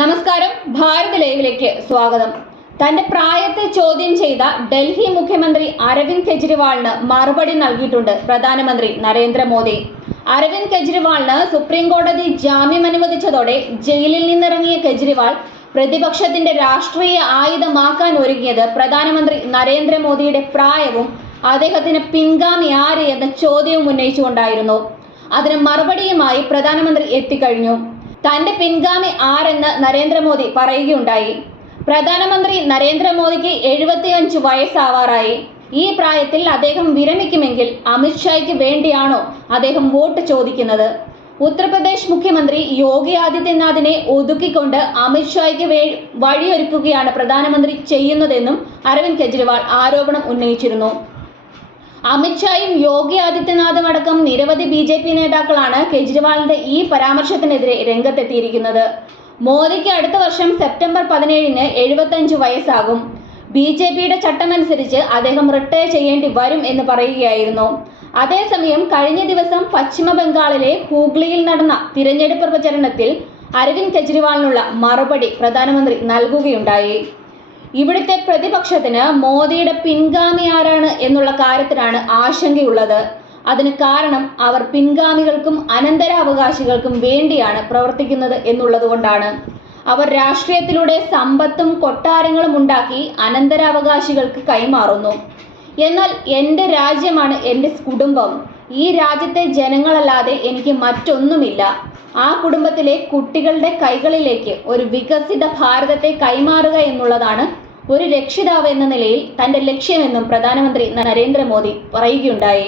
നമസ്കാരം, ഭാരത് ലൈവിലേക്ക് സ്വാഗതം. തന്റെ പ്രായത്തെ ചോദ്യം ചെയ്ത ഡൽഹി മുഖ്യമന്ത്രി അരവിന്ദ് കെജ്രിവാളിന് മറുപടി നൽകിയിട്ടുണ്ട് പ്രധാനമന്ത്രി നരേന്ദ്രമോദി. അരവിന്ദ് കെജ്രിവാളിന് സുപ്രീം കോടതി ജാമ്യം അനുവദിച്ചതോടെ ജയിലിൽ നിന്നിറങ്ങിയ കെജ്രിവാൾ പ്രതിപക്ഷത്തിന്റെ രാഷ്ട്രീയ ആയുധമാക്കാൻ ഒരുങ്ങിയത് പ്രധാനമന്ത്രി നരേന്ദ്രമോദിയുടെ പ്രായവും അദ്ദേഹത്തിന് പിൻഗാമി ആര് എന്ന ചോദ്യവും ഉന്നയിച്ചുകൊണ്ടായിരുന്നു. അതിന് മറുപടിയുമായി പ്രധാനമന്ത്രി എത്തിക്കഴിഞ്ഞു. തന്റെ പിൻഗാമി ആരെന്ന് നരേന്ദ്രമോദി പറയുകയുണ്ടായി. പ്രധാനമന്ത്രി നരേന്ദ്രമോദിക്ക് 75 വയസ്സാവാറായി. ഈ പ്രായത്തിൽ അദ്ദേഹം വിരമിക്കുമെങ്കിൽ അമിത്ഷായ്ക്ക് വേണ്ടിയാണോ അദ്ദേഹം വോട്ട് ചോദിക്കുന്നത്? ഉത്തർപ്രദേശ് മുഖ്യമന്ത്രി യോഗി ആദിത്യനാഥിനെ ഒതുക്കിക്കൊണ്ട് അമിത്ഷായ്ക്ക് വഴിയൊരുക്കുകയാണ് പ്രധാനമന്ത്രി ചെയ്യുന്നതെന്നും അരവിന്ദ് കെജ്രിവാൾ ആരോപണം ഉന്നയിച്ചിരുന്നു. അമിത്ഷായും യോഗി ആദിത്യനാഥും അടക്കം നിരവധി BJP നേതാക്കളാണ് കെജ്രിവാളിന്റെ ഈ പരാമർശത്തിനെതിരെ രംഗത്തെത്തിയിരിക്കുന്നത്. മോദിക്ക് അടുത്ത വർഷം സെപ്റ്റംബർ 17-ന് 75 വയസ്സാകും. BJPയുടെ ചട്ടമനുസരിച്ച് അദ്ദേഹം റിട്ടയർ ചെയ്യേണ്ടി വരും എന്ന് പറയുകയായിരുന്നു. അതേസമയം കഴിഞ്ഞ ദിവസം പശ്ചിമ ബംഗാളിലെ ഹൂഗ്ലിയിൽ നടന്ന തിരഞ്ഞെടുപ്പ് പ്രചരണത്തിൽ അരവിന്ദ് കെജ്രിവാളിനുള്ള മറുപടി പ്രധാനമന്ത്രി നൽകുകയുണ്ടായി. ഇവിടുത്തെ പ്രതിപക്ഷത്തിന് മോദിയുടെ പിൻഗാമി ആരാണ് എന്നുള്ള കാര്യത്തിലാണ് ആശങ്കയുള്ളത്. അതിന് കാരണം അവർ പിൻഗാമികൾക്കും അനന്തരാവകാശികൾക്കും വേണ്ടിയാണ് പ്രവർത്തിക്കുന്നത് എന്നുള്ളതുകൊണ്ടാണ്. അവർ രാഷ്ട്രീയത്തിലൂടെ സമ്പത്തും കൊട്ടാരങ്ങളും ഉണ്ടാക്കി അനന്തരാവകാശികൾക്ക് കൈമാറുന്നു. എന്നാൽ എൻ്റെ രാജ്യമാണ് എൻ്റെ കുടുംബം. ഈ രാജ്യത്തെ ജനങ്ങളല്ലാതെ എനിക്ക് മറ്റൊന്നുമില്ല. ആ കുടുംബത്തിലെ കുട്ടികളുടെ കൈകളിലേക്ക് ഒരു വികസിത ഭാരതത്തെ കൈമാറുക എന്നുള്ളതാണ് ഒരു രക്ഷിതാവ് എന്ന നിലയിൽ തന്റെ ലക്ഷ്യമെന്നും പ്രധാനമന്ത്രി നരേന്ദ്രമോദി പറയുകയുണ്ടായി.